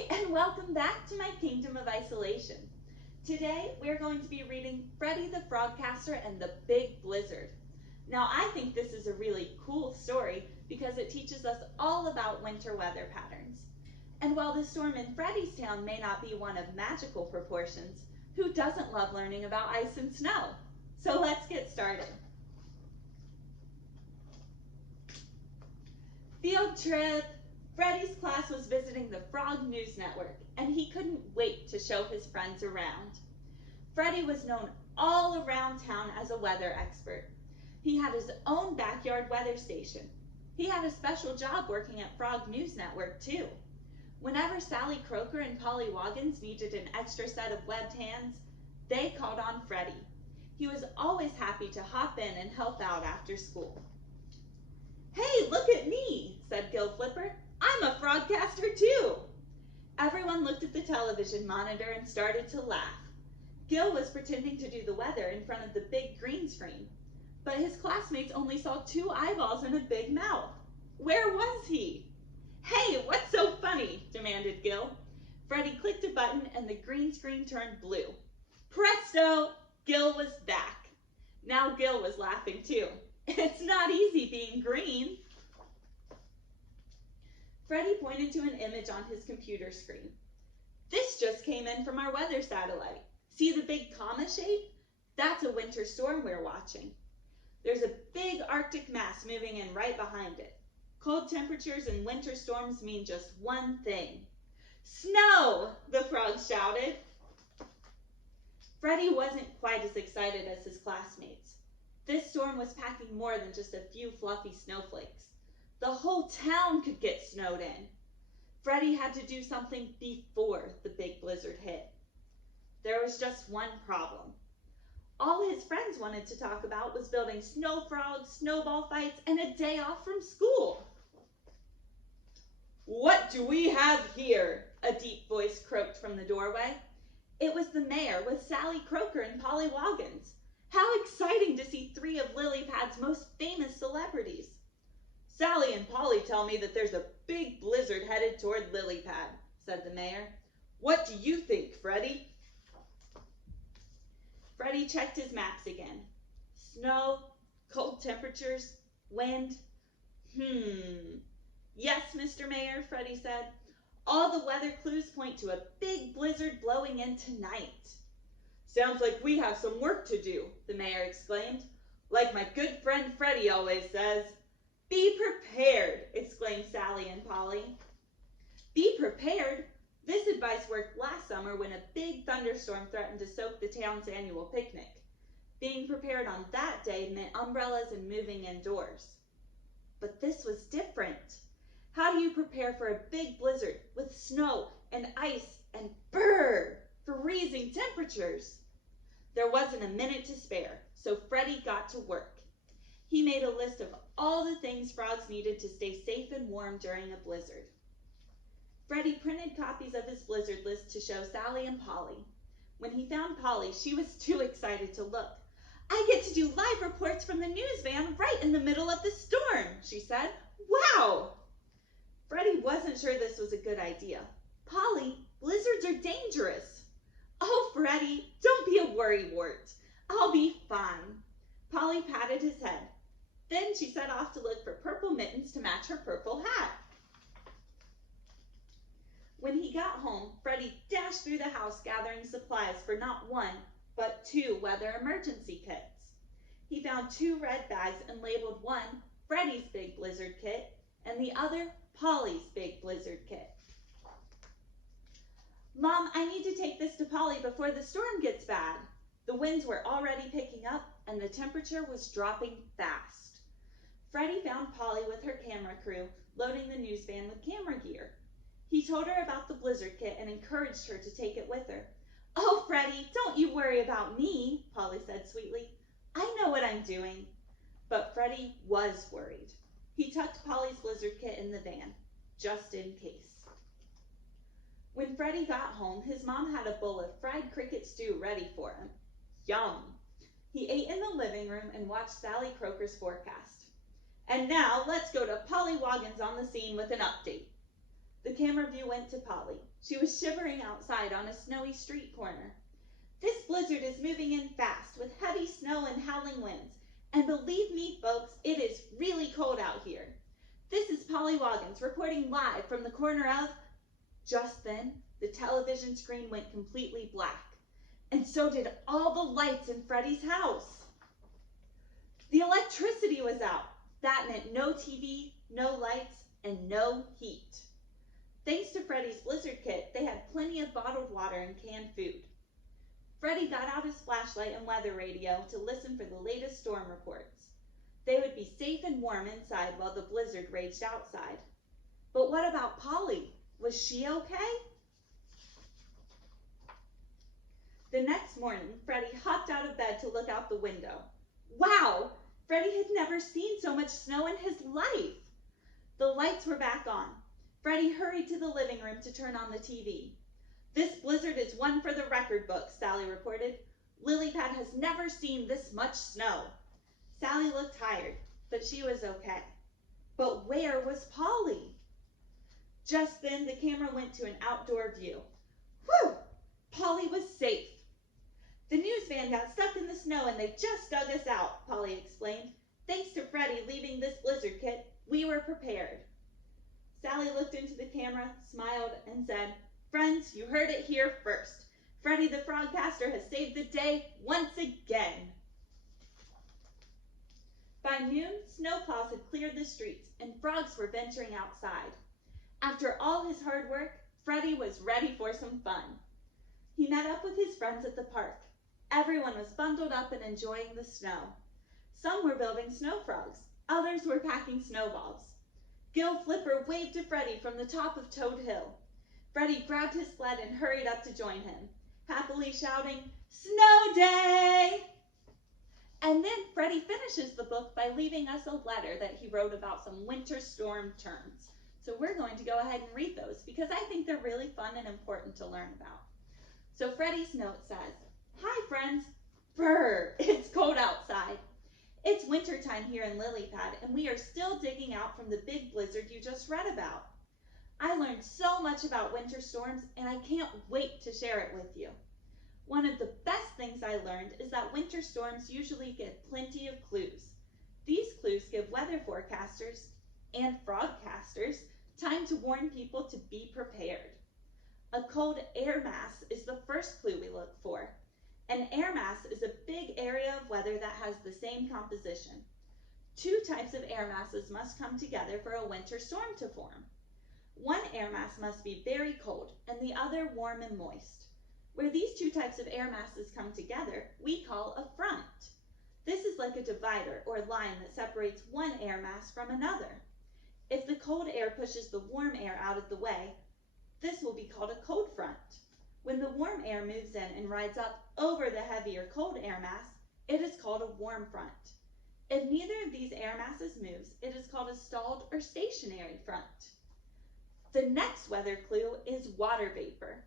Hi, and welcome back to my Kingdom of Isolation. Today, we're going to be reading Freddy the Frogcaster and the Big Blizzard. Now, I think this is a really cool story because it teaches us all about winter weather patterns. And while the storm in Freddy's town may not be one of magical proportions, who doesn't love learning about ice and snow? So let's get started. Field trip! Freddy's class was visiting the Frog News Network, and he couldn't wait to show his friends around. Freddy was known all around town as a weather expert. He had his own backyard weather station. He had a special job working at Frog News Network, too. Whenever Sally Croaker and Polly Woggins needed an extra set of webbed hands, they called on Freddy. He was always happy to hop in and help out after school. "Hey, look at me," said Gil Flipper. "I'm a frogcaster too." Everyone looked at the television monitor and started to laugh. Gil was pretending to do the weather in front of the big green screen, but his classmates only saw 2 eyeballs and a big mouth. Where was he? "Hey, what's so funny?" demanded Gil. Freddy clicked a button and the green screen turned blue. Presto! Gil was back. Now Gil was laughing too. It's not easy being green. Freddy pointed to an image on his computer screen. "This just came in from our weather satellite. See the big comma shape? That's a winter storm we're watching. There's a big Arctic mass moving in right behind it. Cold temperatures and winter storms mean just one thing. Snow!" the frogs shouted. Freddy wasn't quite as excited as his classmates. This storm was packing more than just a few fluffy snowflakes. The whole town could get snowed in. Freddy had to do something before the big blizzard hit. There was just one problem. All his friends wanted to talk about was building snow frogs, snowball fights, and a day off from school. "What do we have here?" a deep voice croaked from the doorway. It was the mayor with Sally Croaker and Polly Woggins. How exciting to see 3 of Lilypad's most famous celebrities. "Sally and Polly tell me that there's a big blizzard headed toward Lilypad," said the mayor. "What do you think, Freddy?" Freddy checked his maps again. Snow, cold temperatures, wind. "Yes, Mr. Mayor," Freddy said. "All the weather clues point to a big blizzard blowing in tonight." "Sounds like we have some work to do," the mayor exclaimed. "Like my good friend Freddy always says." "Be prepared," exclaimed Sally and Polly. Be prepared? This advice worked last summer when a big thunderstorm threatened to soak the town's annual picnic. Being prepared on that day meant umbrellas and moving indoors. But this was different. How do you prepare for a big blizzard with snow and ice and freezing temperatures? There wasn't a minute to spare, so Freddy got to work. He made a list of all the things frogs needed to stay safe and warm during a blizzard. Freddy printed copies of his blizzard list to show Sally and Polly. When he found Polly, she was too excited to look. "I get to do live reports from the news van right in the middle of the storm," she said. "Wow!" Freddy wasn't sure this was a good idea. "Polly, blizzards are dangerous." "Oh, Freddy, don't be a worrywart. I'll be fine." Polly patted his head. Then she set off to look for purple mittens to match her purple hat. When he got home, Freddy dashed through the house gathering supplies for not 1, but 2 weather emergency kits. He found 2 red bags and labeled one Freddy's Big Blizzard Kit and the other Polly's Big Blizzard Kit. "Mom, I need to take this to Polly before the storm gets bad." The winds were already picking up and the temperature was dropping fast. Freddy found Polly with her camera crew loading the news van with camera gear. He told her about the blizzard kit and encouraged her to take it with her. "Oh, Freddy, don't you worry about me," Polly said sweetly. "I know what I'm doing." But Freddy was worried. He tucked Polly's blizzard kit in the van, just in case. When Freddy got home, his mom had a bowl of fried cricket stew ready for him. Yum! He ate in the living room and watched Sally Croaker's forecast. "And now let's go to Polly Woggins on the scene with an update." The camera view went to Polly. She was shivering outside on a snowy street corner. This blizzard is moving in fast with heavy snow and howling winds. And believe me, folks, it is really cold out here. This is Polly Woggins reporting live from the corner of... Just then, the television screen went completely black. And so did all the lights in Freddy's house. The electricity was out. That meant no TV, no lights, and no heat. Thanks to Freddy's blizzard kit, they had plenty of bottled water and canned food. Freddy got out his flashlight and weather radio to listen for the latest storm reports. They would be safe and warm inside while the blizzard raged outside. But what about Polly? Was she okay? The next morning, Freddy hopped out of bed to look out the window. Wow! Freddy had never seen so much snow in his life. The lights were back on. Freddy hurried to the living room to turn on the TV. This blizzard is one for the record books, Sally reported. Lilypad has never seen this much snow. Sally looked tired, but she was okay. But where was Polly? Just then, the camera went to an outdoor view. Whew! Polly was safe. The news van got stuck in the snow and they just dug us out, Polly explained. Thanks to Freddy leaving this blizzard kit, we were prepared. Sally looked into the camera, smiled, and said, Friends, you heard it here first. Freddy the Frogcaster has saved the day once again. By noon, snowplows had cleared the streets and frogs were venturing outside. After all his hard work, Freddy was ready for some fun. He met up with his friends at the park. Everyone was bundled up and enjoying the snow. Some were building snow frogs. Others were packing snowballs. Gil Flipper waved to Freddy from the top of Toad Hill. Freddy grabbed his sled and hurried up to join him, happily shouting, Snow Day! And then Freddy finishes the book by leaving us a letter that he wrote about some winter storm terms. So we're going to go ahead and read those because I think they're really fun and important to learn about. So Freddy's note says, Hi friends, brr, it's cold outside. It's wintertime here in Lilypad and we are still digging out from the big blizzard you just read about. I learned so much about winter storms and I can't wait to share it with you. One of the best things I learned is that winter storms usually give plenty of clues. These clues give weather forecasters and frogcasters time to warn people to be prepared. A cold air mass is the first clue we look for. An air mass is a big area of weather that has the same composition. Two types of air masses must come together for a winter storm to form. One air mass must be very cold and the other warm and moist. Where these two types of air masses come together, we call a front. This is like a divider or line that separates one air mass from another. If the cold air pushes the warm air out of the way, this will be called a cold front. When the warm air moves in and rides up over the heavier cold air mass, it is called a warm front. If neither of these air masses moves, it is called a stalled or stationary front. The next weather clue is water vapor.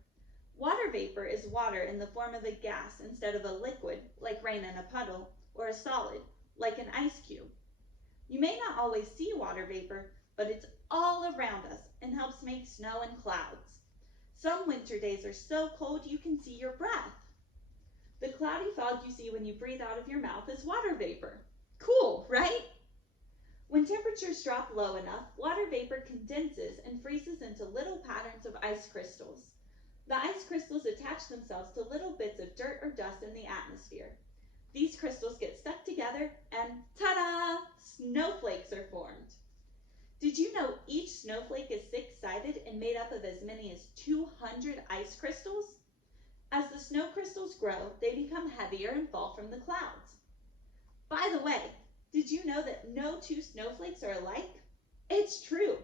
Water vapor is water in the form of a gas instead of a liquid, like rain in a puddle, or a solid, like an ice cube. You may not always see water vapor, but it's all around us and helps make snow and clouds. Some winter days are so cold you can see your breath. The cloudy fog you see when you breathe out of your mouth is water vapor. Cool, right? When temperatures drop low enough, water vapor condenses and freezes into little patterns of ice crystals. The ice crystals attach themselves to little bits of dirt or dust in the atmosphere. These crystals get stuck together and ta-da! Snowflakes are formed. Did you know each snowflake is six-sided and made up of as many as 200 ice crystals? As the snow crystals grow, they become heavier and fall from the clouds. By the way, did you know that no two snowflakes are alike? It's true.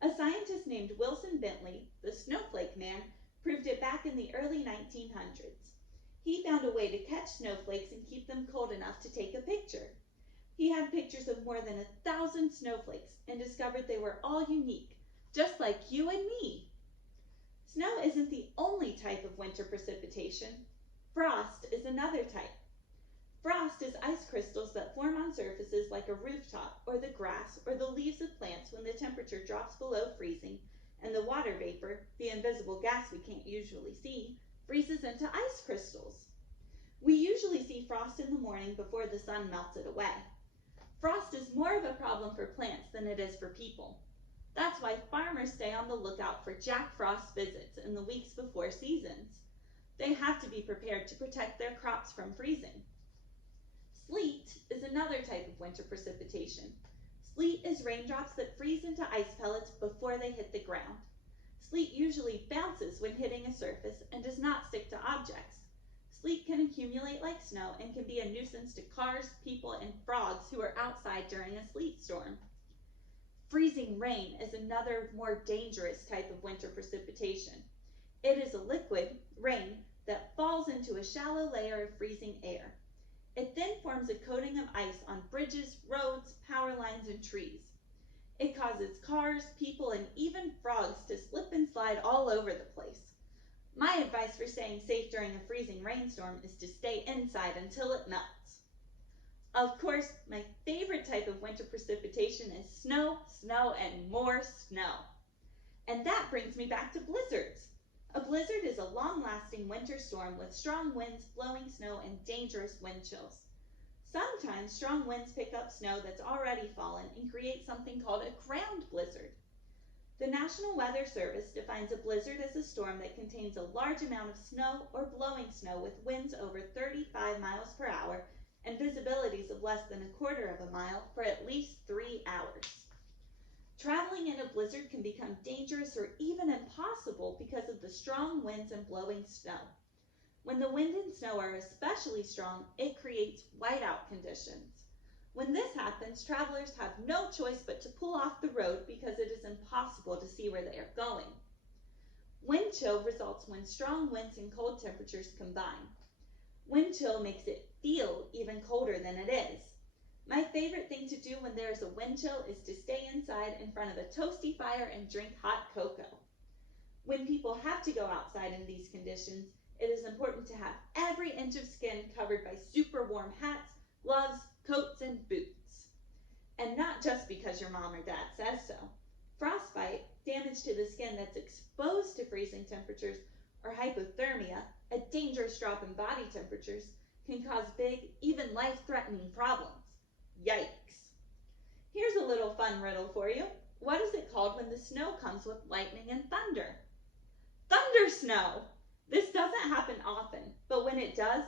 A scientist named Wilson Bentley, the snowflake man, proved it back in the early 1900s. He found a way to catch snowflakes and keep them cold enough to take a picture. He had pictures of more than 1,000 snowflakes and discovered they were all unique, just like you and me. Snow isn't the only type of winter precipitation. Frost is another type. Frost is ice crystals that form on surfaces like a rooftop or the grass or the leaves of plants when the temperature drops below freezing and the water vapor, the invisible gas we can't usually see, freezes into ice crystals. We usually see frost in the morning before the sun melts it away. Frost is more of a problem for plants than it is for people. That's why farmers stay on the lookout for Jack Frost visits in the weeks before seasons. They have to be prepared to protect their crops from freezing. Sleet is another type of winter precipitation. Sleet is raindrops that freeze into ice pellets before they hit the ground. Sleet usually bounces when hitting a surface and does not stick to objects. Sleet can accumulate like snow and can be a nuisance to cars, people, and frogs who are outside during a sleet storm. Freezing rain is another more dangerous type of winter precipitation. It is a liquid, rain, that falls into a shallow layer of freezing air. It then forms a coating of ice on bridges, roads, power lines, and trees. It causes cars, people, and even frogs to slip and slide all over the place. My advice for staying safe during a freezing rainstorm is to stay inside until it melts. Of course, my favorite type of winter precipitation is snow, snow, and more snow. And that brings me back to blizzards. A blizzard is a long-lasting winter storm with strong winds, blowing snow, and dangerous wind chills. Sometimes strong winds pick up snow that's already fallen and create something called a ground blizzard. The National Weather Service defines a blizzard as a storm that contains a large amount of snow or blowing snow with winds over 35 miles per hour and visibilities of less than a quarter of a mile for at least 3 hours. Traveling in a blizzard can become dangerous or even impossible because of the strong winds and blowing snow. When the wind and snow are especially strong, it creates whiteout conditions. When this happens, travelers have no choice but to pull off the road because it is impossible to see where they are going. Wind chill results when strong winds and cold temperatures combine. Wind chill makes it feel even colder than it is. My favorite thing to do when there is a wind chill is to stay inside in front of a toasty fire and drink hot cocoa. When people have to go outside in these conditions, it is important to have every inch of skin covered by super warm hats, gloves, coats, and boots. And not just because your mom or dad says so. Frostbite, damage to the skin that's exposed to freezing temperatures, or hypothermia, a dangerous drop in body temperatures, can cause big, even life-threatening problems. Yikes. Here's a little fun riddle for you. What is it called when the snow comes with lightning and thunder? Thunder snow! This doesn't happen often, but when it does,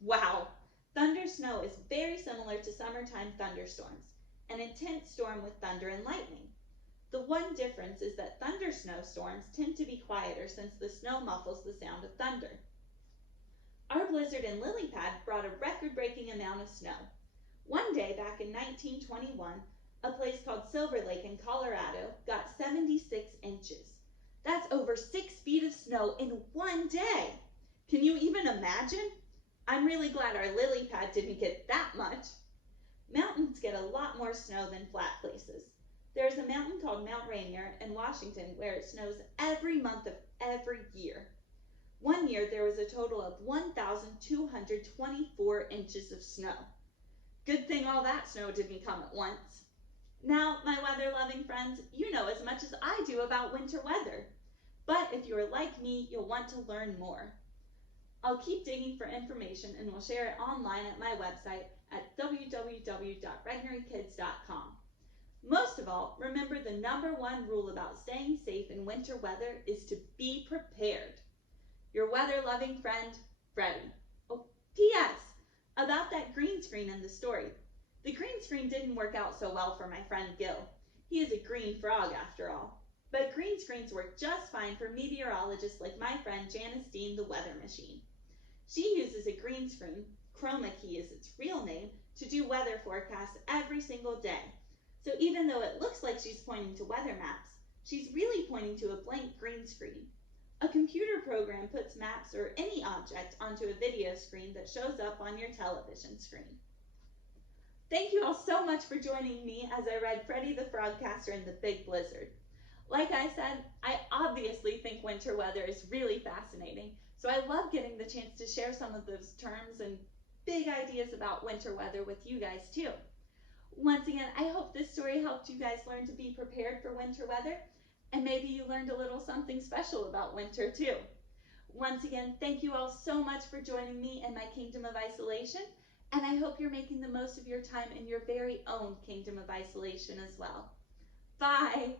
wow! Thunder snow is very similar to summertime thunderstorms, an intense storm with thunder and lightning. The one difference is that thunder snowstorms tend to be quieter since the snow muffles the sound of thunder. Our blizzard in Lilypad brought a record-breaking amount of snow. One day back in 1921, a place called Silver Lake in Colorado got 76 inches. That's over 6 feet of snow in one day. Can you even imagine? I'm really glad our lily pad didn't get that much. Mountains get a lot more snow than flat places. There's a mountain called Mount Rainier in Washington where it snows every month of every year. One year there was a total of 1,224 inches of snow. Good thing all that snow didn't come at once. Now, my weather-loving friends, you know as much as I do about winter weather. But if you're like me, you'll want to learn more. I'll keep digging for information and will share it online at my website at www.regnerykids.com. Most of all, remember the #1 rule about staying safe in winter weather is to be prepared. Your weather-loving friend, Freddy. Oh, P.S. About that green screen in the story. The green screen didn't work out so well for my friend Gil. He is a green frog after all. But green screens work just fine for meteorologists like my friend Janice the weather machine. She uses a green screen, chroma key is its real name, to do weather forecasts every single day. So even though it looks like she's pointing to weather maps, she's really pointing to a blank green screen. A computer program puts maps or any object onto a video screen that shows up on your television screen. Thank you all so much for joining me as I read Freddy the Frogcaster in the Big Blizzard. Like I said, I obviously think winter weather is really fascinating, so I love getting the chance to share some of those terms and big ideas about winter weather with you guys too. Once again, I hope this story helped you guys learn to be prepared for winter weather, And maybe you learned a little something special about winter too. Once again, thank you all so much for joining me in my Kingdom of Isolation, and I hope you're making the most of your time in your very own Kingdom of Isolation as well. Bye!